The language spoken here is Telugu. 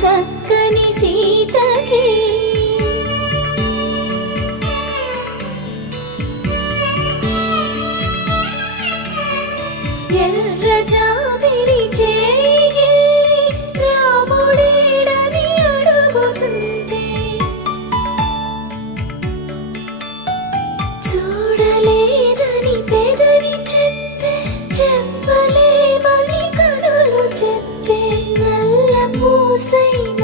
చక్కని సీతకి ఎర్ర జాబిలి చేయి రాముడేడని అడుగుతుంటే చూడలేదని పెదవి చెప్పే చెప్పలేమని కనులు చెప్పే నల్ల పూసైన